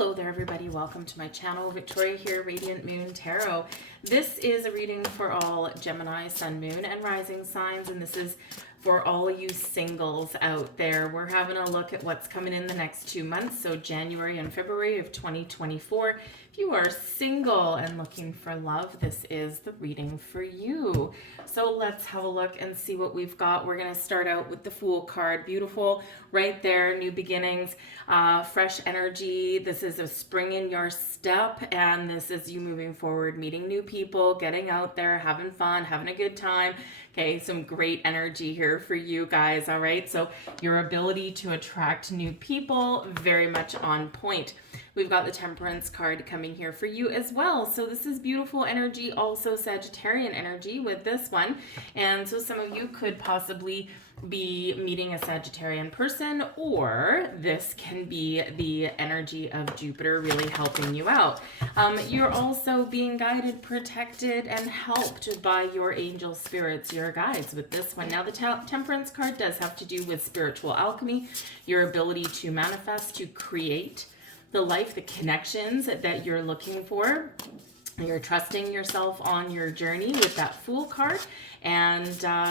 Hello there everybody, welcome to my channel. Victoria here, Radiant Moon Tarot. This is a reading for all Gemini, Sun, Moon, and Rising signs, and this is for all you singles out there. We're having a look at what's coming in the next 2 months, so January and February of 2024. If you are single and looking for love, this is the reading for you. So let's have a look and see what we've got. We're going to start out with the Fool card. Beautiful, right there, new beginnings, fresh energy. This is a spring in your step, and this is you moving forward, meeting new people, getting out there, having fun, having a good time. Okay, some great energy here for you guys, all right? So your ability to attract new people, very much on point. We've got the Temperance card coming here for you as well. So this is beautiful energy, also Sagittarian energy with this one. And so some of you could possibly be meeting a Sagittarian person, or this can be the energy of Jupiter really helping you out. You're also being guided, protected, and helped by your angel spirits, your guides with this one. Now the Temperance card does have to do with spiritual alchemy, your ability to manifest, to create the life, the connections that you're looking for. You're trusting yourself on your journey with that Fool card, and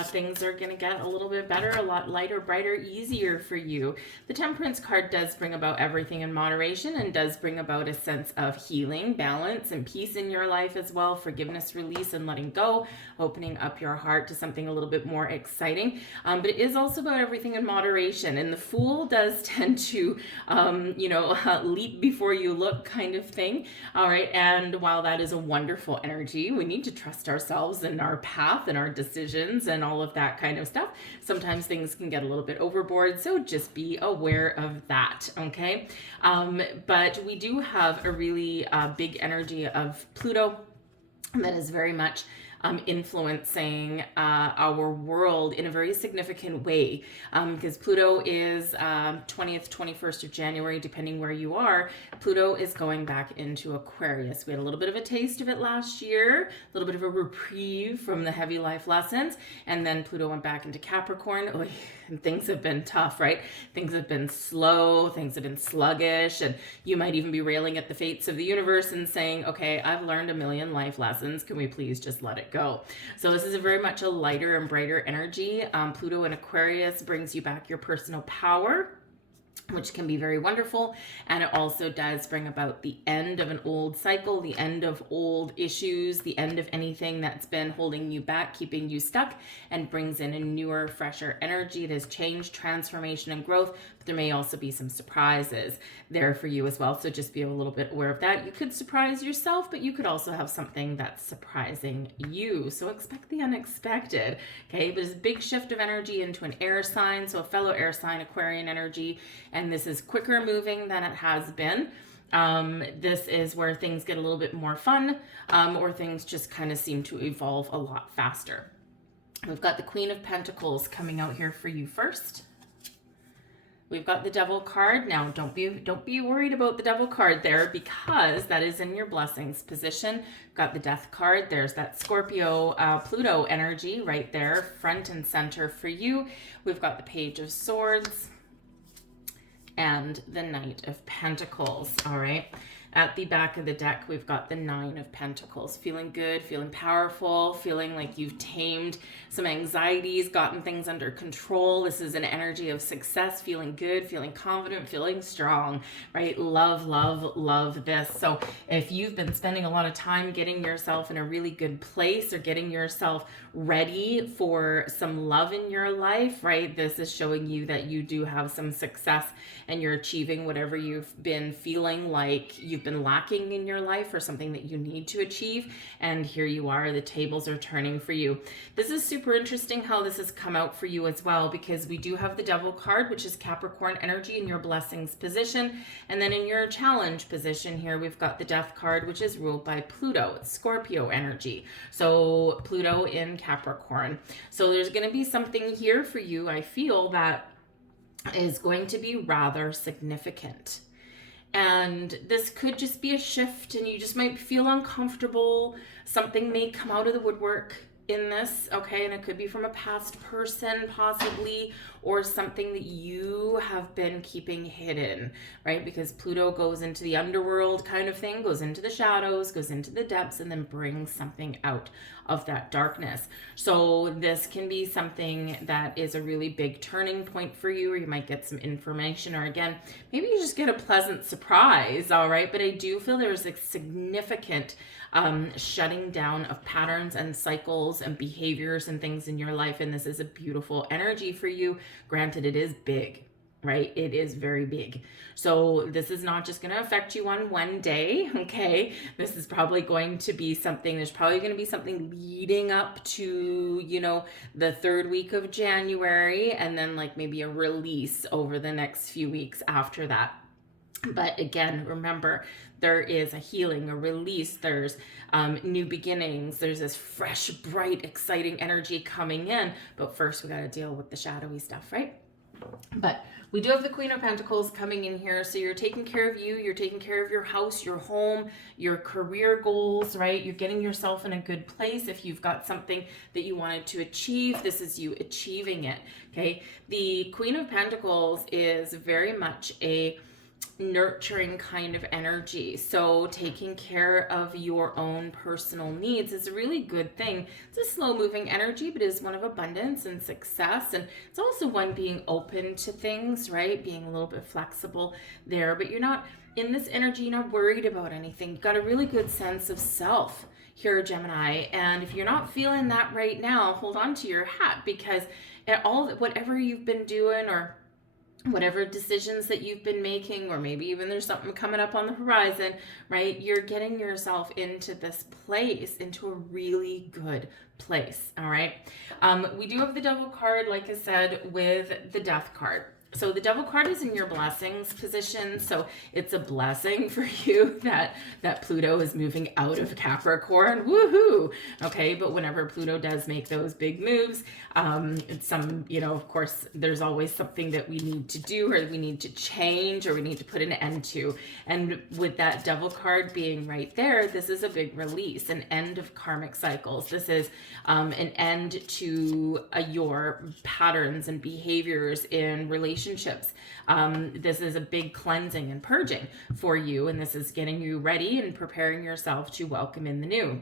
things are going to get a little bit better, a lot lighter, brighter, easier for you. The Temperance card does bring about everything in moderation and does bring about a sense of healing, balance, and peace in your life as well. Forgiveness, release, and letting go, opening up your heart to something a little bit more exciting. But it is also about everything in moderation, and the Fool does tend to, leap before you look kind of thing. All right, and while that is a wonderful energy, we need to trust ourselves and our path and our decisions and all of that kind of stuff. Sometimes things can get a little bit overboard, so just be aware of that, okay? But we do have a really big energy of Pluto that is very much influencing our world in a very significant way, because Pluto is 20th, 21st of January, depending where you are. Pluto is going back into Aquarius. We had a little bit of a taste of it last year, a little bit of a reprieve from the heavy life lessons, and then Pluto went back into Capricorn. And things have been tough, right? Things have been slow, things have been sluggish, and you might even be railing at the fates of the universe and saying, okay, I've learned a million life lessons. Can we please just let it go? So this is a very much a lighter and brighter energy. Pluto in Aquarius brings you back your personal power, which can be very wonderful. And it also does bring about the end of an old cycle, the end of old issues, the end of anything that's been holding you back, keeping you stuck, and brings in a newer, fresher energy. It has change, transformation, and growth, but there may also be some surprises there for you as well. So just be a little bit aware of that. You could surprise yourself, but you could also have something that's surprising you. So expect the unexpected, okay? There's a big shift of energy into an air sign, so a fellow air sign, Aquarian energy, and this is quicker moving than it has been. This is where things get a little bit more fun, or things just kind of seem to evolve a lot faster. We've got the Queen of Pentacles coming out here for you first. We've got the Devil card. Now, don't be worried about the Devil card there, because that is in your blessings position. Got the Death card. There's that Scorpio, Pluto energy right there, front and center for you. We've got the Page of Swords and the Knight of Pentacles, all right? At the back of the deck, we've got the Nine of Pentacles. Feeling good, feeling powerful, feeling like you've tamed some anxieties, gotten things under control. This is an energy of success, feeling good, feeling confident, feeling strong, right? Love, love, love this. So if you've been spending a lot of time getting yourself in a really good place or getting yourself ready for some love in your life, right? This is showing you that you do have some success and you're achieving whatever you've been feeling like you've been lacking in your life, or something that you need to achieve. And here you are, the tables are turning for you. This is super interesting how this has come out for you as well, because we do have the Devil card, which is Capricorn energy in your blessings position. And then in your challenge position here, we've got the Death card, which is ruled by Pluto. It's Scorpio energy. So Pluto in Capricorn. So there's going to be something here for you, I feel, that is going to be rather significant. And this could just be a shift, and you just might feel uncomfortable. Something may come out of the woodwork in this, okay? And it could be from a past person possibly, or something that you have been keeping hidden, right? Because Pluto goes into the underworld kind of thing, goes into the shadows, goes into the depths, and then brings something out of that darkness. So this can be something that is a really big turning point for you, or you might get some information, or again, maybe you just get a pleasant surprise, all right? But I do feel there's a significant shutting down of patterns and cycles and behaviors and things in your life, and this is a beautiful energy for you. Granted, it is big, right? It is very big. So this is not just going to affect you on one day, okay? This is probably going to be something, there's probably going to be something leading up to, you know, the 3rd week of January, and then like maybe a release over the next few weeks after that. But again, remember, there is a healing, a release, there's new beginnings, there's this fresh, bright, exciting energy coming in. But first, we got to deal with the shadowy stuff, right? But we do have the Queen of Pentacles coming in here. So you're taking care of you, you're taking care of your house, your home, your career goals, right? You're getting yourself in a good place. If you've got something that you wanted to achieve, this is you achieving it, okay? The Queen of Pentacles is very much a nurturing kind of energy. So taking care of your own personal needs is a really good thing. It's a slow moving energy, but it is one of abundance and success. And it's also one being open to things, right? Being a little bit flexible there, but you're not in this energy, you're not worried about anything. You've got a really good sense of self here, Gemini. And if you're not feeling that right now, hold on to your hat, because whatever you've been doing, or whatever decisions that you've been making, or maybe even there's something coming up on the horizon, right? You're getting yourself into this place, into a really good place, all right? We do have the Devil card, like I said, with the Death card. So the Devil card is in your blessings position. So it's a blessing for you that Pluto is moving out of Capricorn. Woohoo! Okay, but whenever Pluto does make those big moves, of course, there's always something that we need to do, or we need to change, or we need to put an end to. And with that Devil card being right there, this is a big release, an end of karmic cycles. This is an end to your patterns and behaviors in relationships. This is a big cleansing and purging for you, and this is getting you ready and preparing yourself to welcome in the new.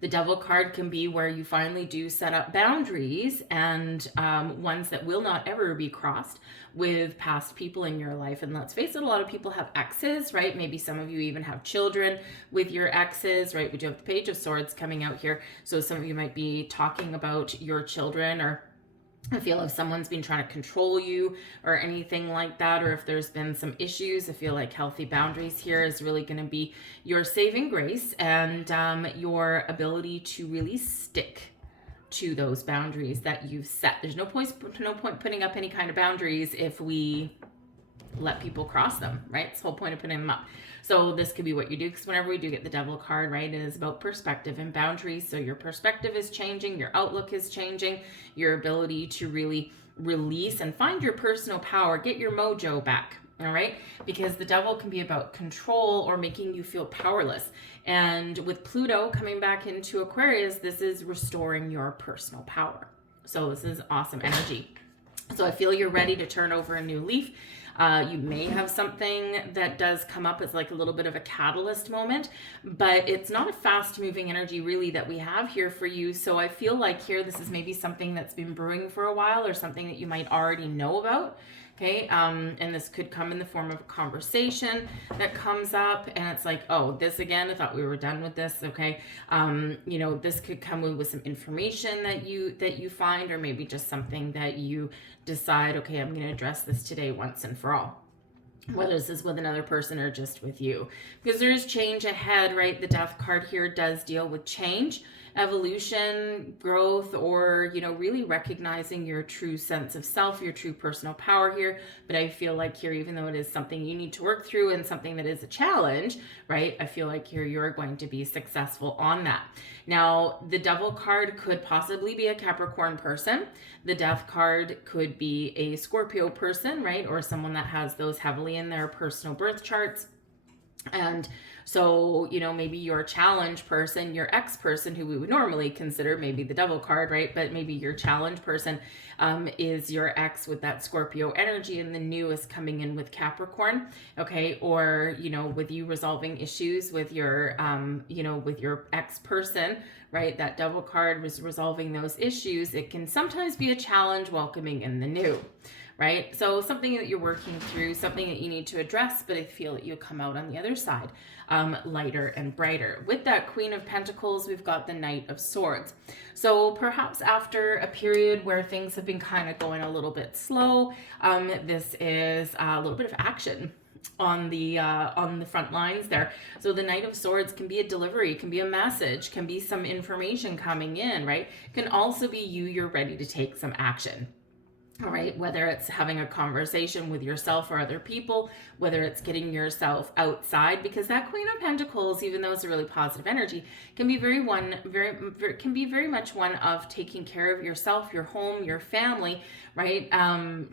The Devil card can be where you finally do set up boundaries, and ones that will not ever be crossed with past people in your life. And let's face it, a lot of people have exes, right? Maybe some of you even have children with your exes, right? We do have the Page of Swords coming out here. So some of you might be talking about your children, or I feel if someone's been trying to control you or anything like that, or if there's been some issues, I feel like healthy boundaries here is really going to be your saving grace, and your ability to really stick to those boundaries that you've set. There's no point putting up any kind of boundaries if we let people cross them, right? It's the whole point of putting them up. So this could be what you do, because whenever we do get the Devil card, right, it is about perspective and boundaries. So your perspective is changing, your outlook is changing, your ability to really release and find your personal power, get your mojo back, all right? Because the Devil can be about control or making you feel powerless. And with Pluto coming back into Aquarius, this is restoring your personal power. So this is awesome energy. So I feel you're ready to turn over a new leaf. You may have something that does come up as like a little bit of a catalyst moment, but it's not a fast moving energy really that we have here for you. So I feel like here, this is maybe something that's been brewing for a while, or something that you might already know about. Okay, and this could come in the form of a conversation that comes up, and it's like, oh, this again, I thought we were done with this. Okay, this could come with some information that you find, or maybe just something that you decide, okay, I'm going to address this today once and for all. Whether this is with another person or just with you, because there is change ahead, right? The Death card here does deal with change, evolution, growth, or, really recognizing your true sense of self, your true personal power here. But I feel like here, even though it is something you need to work through and something that is a challenge, right? I feel like here you're going to be successful on that. Now, the Devil card could possibly be a Capricorn person. The Death card could be a Scorpio person, right? Or someone that has those heavily in their personal birth charts. And so, you know, maybe your challenge person, your ex person, who we would normally consider maybe the devil card, right? But maybe your challenge person is your ex with that Scorpio energy, and the new is coming in with Capricorn, okay? Or, you know, with you resolving issues with your, you know, with your ex person, right? That devil card was resolving those issues. It can sometimes be a challenge welcoming in the new. Right? So something that you're working through, something that you need to address, but I feel that you'll come out on the other side lighter and brighter. With that Queen of Pentacles, we've got the Knight of Swords. So perhaps after a period where things have been kind of going a little bit slow, this is a little bit of action on the front lines there. So the Knight of Swords can be a delivery, can be a message, can be some information coming in, right? Can also be you're ready to take some action. All right, whether it's having a conversation with yourself or other people, whether it's getting yourself outside, because that Queen of Pentacles, even though it's a really positive energy, can be very much one of taking care of yourself, your home, your family, right?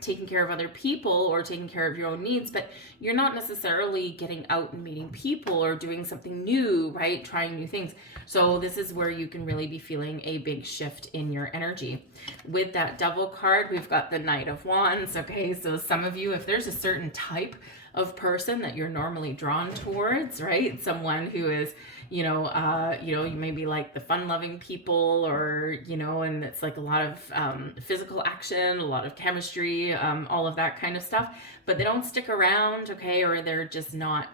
Taking care of other people or taking care of your own needs, but you're not necessarily getting out and meeting people or doing something new, right? Trying new things. So this is where you can really be feeling a big shift in your energy. With that Devil card, we've got the Knight of Wands. Okay, so some of you, if there's a certain type of person that you're normally drawn towards, right? Someone who is, you maybe like the fun-loving people, or, and it's like a lot of physical action, a lot of chemistry, all of that kind of stuff, but they don't stick around, okay, or they're just not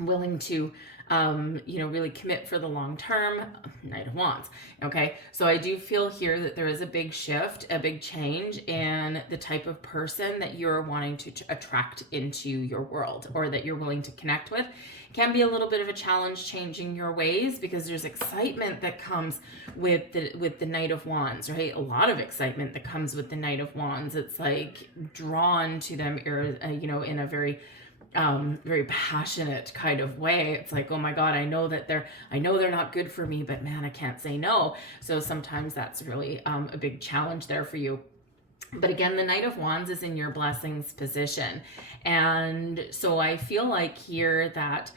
willing to really commit for the long term. Knight of Wands. Okay, so I do feel here that there is a big shift, a big change in the type of person that you're wanting to attract into your world, or that you're willing to connect with. Can be a little bit of a challenge changing your ways, because there's excitement that comes with the Knight of Wands, right? A lot of excitement that comes with the Knight of Wands. It's like drawn to them, in a very passionate kind of way. It's like, oh my God, I know they're not good for me, but man, I can't say no. So sometimes that's really a big challenge there for you. But again, the Knight of Wands is in your blessings position. And so I feel like here that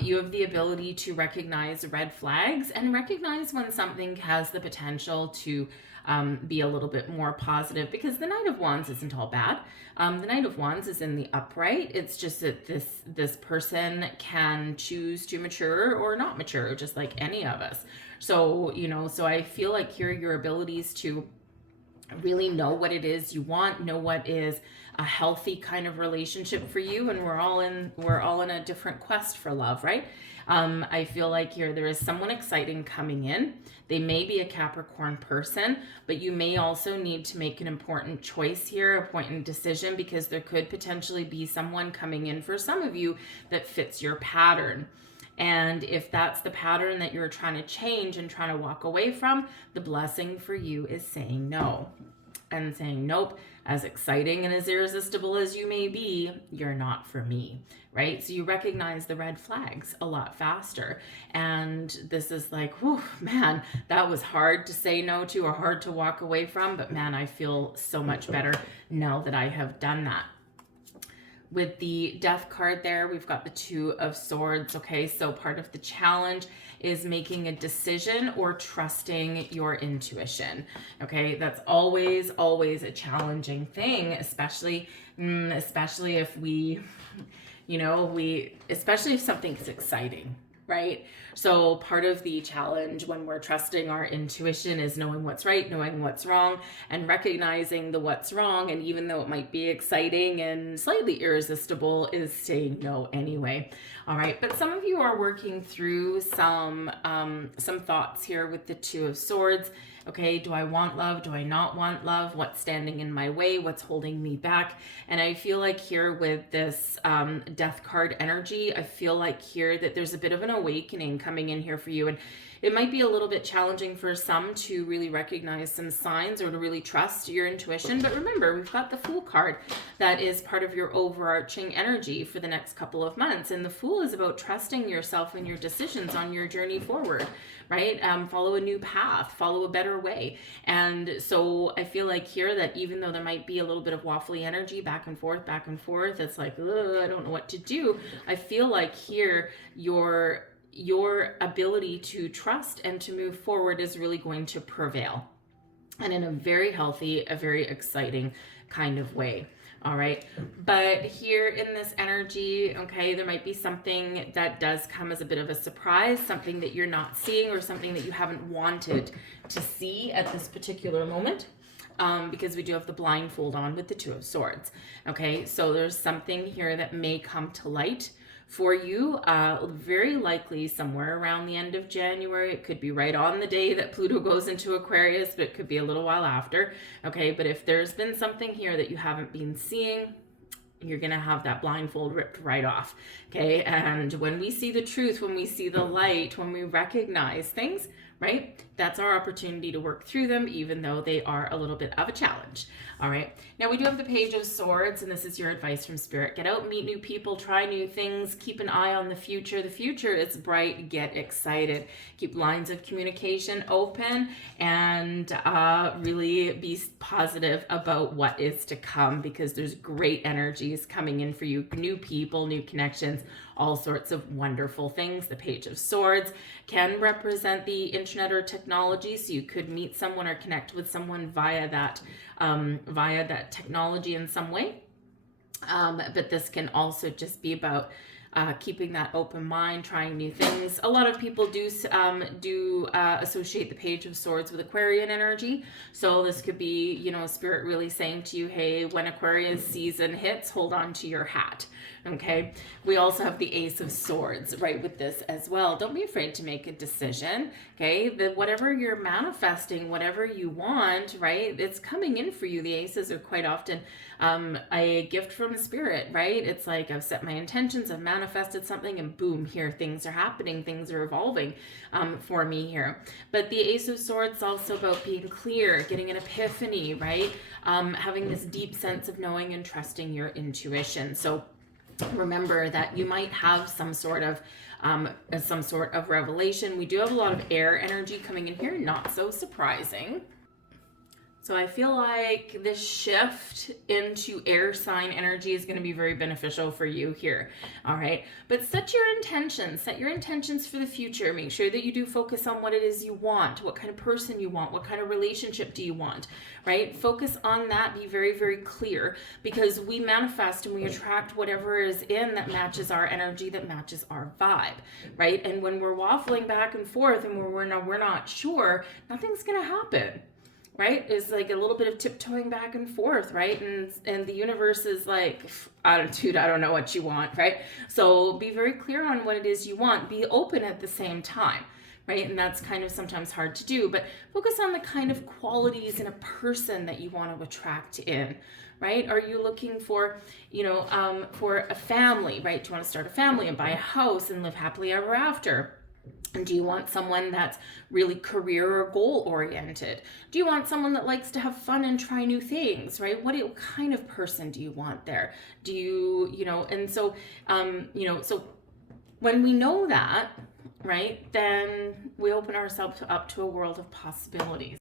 you have the ability to recognize red flags and recognize when something has the potential to be a little bit more positive, because the Knight of Wands isn't all bad. The Knight of Wands is in the upright. It's just that this person can choose to mature or not mature, just like any of us. So, so I feel like here your abilities to really know what it is you want, know what is a healthy kind of relationship for you, and we're all in a different quest for love, right? I feel like here there is someone exciting coming in. They may be a Capricorn person, but you may also need to make an important choice here, a important decision, because there could potentially be someone coming in for some of you that fits your pattern. And if that's the pattern that you're trying to change and trying to walk away from, the blessing for you is saying no. And saying, nope, as exciting and as irresistible as you may be, you're not for me, right? So you recognize the red flags a lot faster. And this is like, whew, man, that was hard to say no to or hard to walk away from. But man, I feel so much better now that I have done that. With the Death card there, we've got the Two of Swords. Okay, so part of the challenge is making a decision or trusting your intuition. Okay, that's always a challenging thing, especially if we, especially if something's exciting, right? So part of the challenge when we're trusting our intuition is knowing what's right, knowing what's wrong, and recognizing the what's wrong. And even though it might be exciting and slightly irresistible, is saying no anyway. All right, but some of you are working through some thoughts here with the Two of Swords. Okay, do I want love? Do I not want love? What's standing in my way? What's holding me back? And I feel like here with this Death card energy, I feel like here that there's a bit of an awakening coming in here for you. And it might be a little bit challenging for some to really recognize some signs or to really trust your intuition. But remember, we've got the Fool card that is part of your overarching energy for the next couple of months. And the Fool is about trusting yourself and your decisions on your journey forward, right? Follow a new path, follow a better way. And so I feel like here that even though there might be a little bit of waffly energy back and forth, it's like, I don't know what to do. I feel like here your ability to trust and to move forward is really going to prevail, and in a very healthy, a very exciting kind of way. All right. But here in this energy, okay, there might be something that does come as a bit of a surprise, something that you're not seeing or something that you haven't wanted to see at this particular moment. Because we do have the blindfold on with the Two of Swords. Okay, so there's something here that may come to light for you, very likely somewhere around the end of January. It could be right on the day that Pluto goes into Aquarius, but it could be a little while after. Okay, but if there's been something here that you haven't been seeing, you're going to have that blindfold ripped right off. Okay, and when we see the truth, when we see the light, when we recognize things, right, that's our opportunity to work through them, even though they are a little bit of a challenge. All right, now we do have the Page of Swords, and this is your advice from Spirit. Get out, meet new people, try new things, keep an eye on the future. The future is bright, get excited. Keep lines of communication open, and really be positive about what is to come, because there's great energies coming in for you, new people, new connections, all sorts of wonderful things. The Page of Swords can represent the internet or technology, so you could meet someone or connect with someone via that technology in some way. But this can also just be about keeping that open mind, trying new things. A lot of people do associate the Page of Swords with Aquarian energy. So this could be, you know, Spirit really saying to you, hey, when Aquarius season hits, hold on to your hat. Okay. We also have the Ace of Swords, right, with this as well. Don't be afraid to make a decision. Okay. Whatever you're manifesting, whatever you want, right, it's coming in for you. The aces are quite often a gift from Spirit, right? It's like, I've set my intentions, I've manifested something, and boom, here things are happening, things are evolving for me here. But the Ace of Swords is also about being clear, getting an epiphany, right? Having this deep sense of knowing and trusting your intuition. So remember that you might have some sort of revelation. We do have a lot of air energy coming in here, not so surprising. So I feel like this shift into air sign energy is going to be very beneficial for you here. All right. But set your intentions for the future. Make sure that you do focus on what it is you want, what kind of person you want, what kind of relationship do you want, right? Focus on that. Be very, very clear, because we manifest and we attract whatever is in that matches our energy, that matches our vibe, right? And when we're waffling back and forth and we're not sure, nothing's going to happen. Right? It's like a little bit of tiptoeing back and forth, right? And the universe is like, I don't know what you want, right? So be very clear on what it is you want. Be open at the same time, right? And that's kind of sometimes hard to do, but focus on the kind of qualities in a person that you want to attract in, right? Are you looking for, for a family, right? Do you want to start a family and buy a house and live happily ever after? And do you want someone that's really career or goal oriented? Do you want someone that likes to have fun and try new things, right? What kind of person do you want there? Do you, and so, so when we know that, right, then we open ourselves up to a world of possibilities.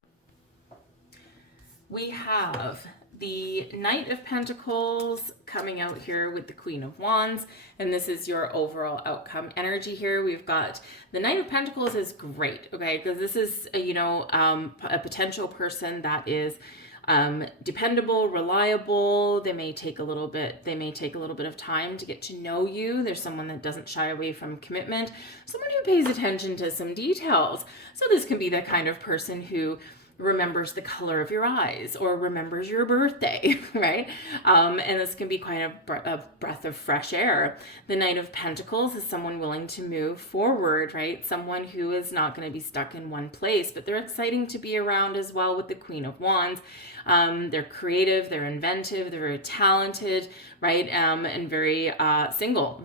We have the Knight of Pentacles coming out here with the Queen of Wands, and this is your overall outcome energy here. We've got the Knight of Pentacles is great, okay, because this is a potential person that is dependable, reliable. They may take a little bit of time to get to know you. There's someone that doesn't shy away from commitment, someone who pays attention to some details. So this can be the kind of person who remembers the color of your eyes or remembers your birthday, right? And this can be quite a breath of fresh air. The Knight of Pentacles is someone willing to move forward, right? Someone who is not going to be stuck in one place, but they're exciting to be around as well with the Queen of Wands. They're creative, they're inventive, they're very talented, right? And very single,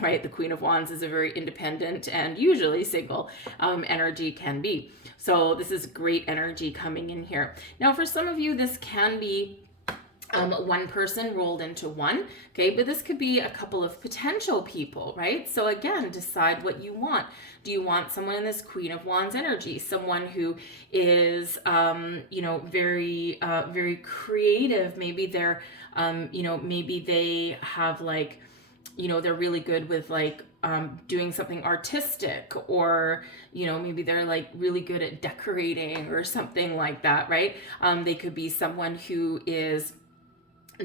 right? The Queen of Wands is a very independent and usually single energy can be. So this is great energy coming in here. Now, for some of you, this can be one person rolled into one, okay? But this could be a couple of potential people, right? So again, decide what you want. Do you want someone in this Queen of Wands energy? Someone who is, very, very creative. Maybe they're, maybe they have like, they're really good with like, doing something artistic, or maybe they're like really good at decorating or something like that, right? They could be someone who is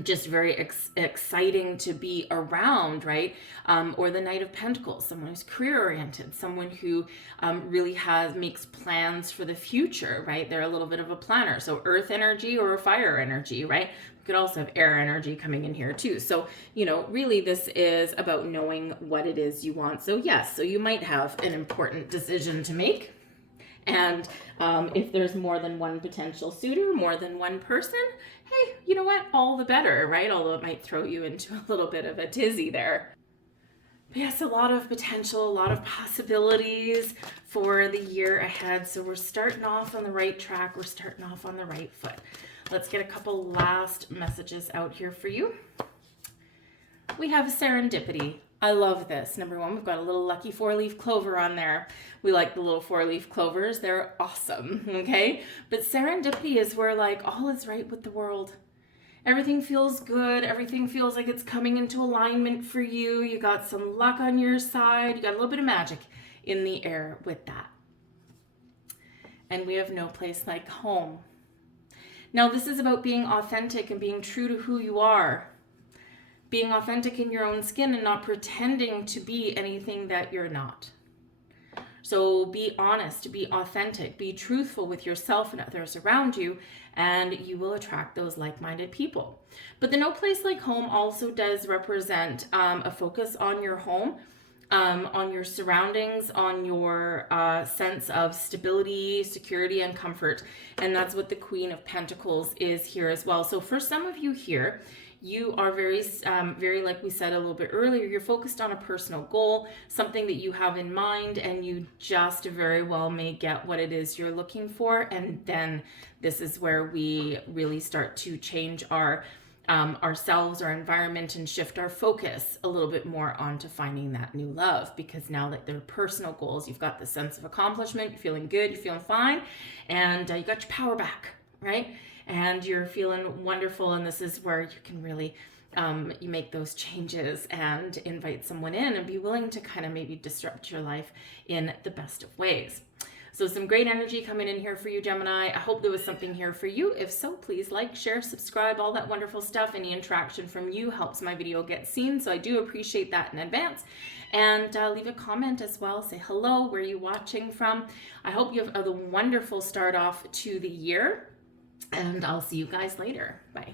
just very exciting to be around, right? Or the Knight of Pentacles, someone who's career oriented, someone who really makes plans for the future, right? They're a little bit of a planner. So earth energy or fire energy, right? We could also have air energy coming in here too. So, really this is about knowing what it is you want. So yes, so you might have an important decision to make. And if there's more than one potential suitor, more than one person, hey, you know what? All the better, right? Although it might throw you into a little bit of a tizzy there. But yes, a lot of potential, a lot of possibilities for the year ahead. So we're starting off on the right track. We're starting off on the right foot. Let's get a couple last messages out here for you. We have serendipity. I love this. Number one, we've got a little lucky 4-leaf clover on there. We like the little 4-leaf clovers. They're awesome, okay? But serendipity is where like all is right with the world. Everything feels good. Everything feels like it's coming into alignment for you. You got some luck on your side. You got a little bit of magic in the air with that. And we have no place like home. Now, this is about being authentic and being true to who you are. Being authentic in your own skin and not pretending to be anything that you're not. So be honest, be authentic, be truthful with yourself and others around you, and you will attract those like-minded people. But the no place like home also does represent a focus on your home, on your surroundings, on your sense of stability, security, and comfort. And that's what the Queen of Pentacles is here as well. So for some of you here, you are very, like we said a little bit earlier, you're focused on a personal goal, something that you have in mind, and you just very well may get what it is you're looking for. And then this is where we really start to change our ourselves, our environment, and shift our focus a little bit more onto finding that new love, because now that they're personal goals, you've got the sense of accomplishment, you're feeling good, you're feeling fine, and you got your power back, right? And you're feeling wonderful, and this is where you can really you make those changes and invite someone in and be willing to kind of maybe disrupt your life in the best of ways. So some great energy coming in here for you, Gemini. I hope there was something here for you. If so, please like, share, subscribe, all that wonderful stuff. Any interaction from you helps my video get seen, so I do appreciate that in advance. And leave a comment as well. Say hello, where are you watching from? I hope you have a wonderful start off to the year. And I'll see you guys later. Bye.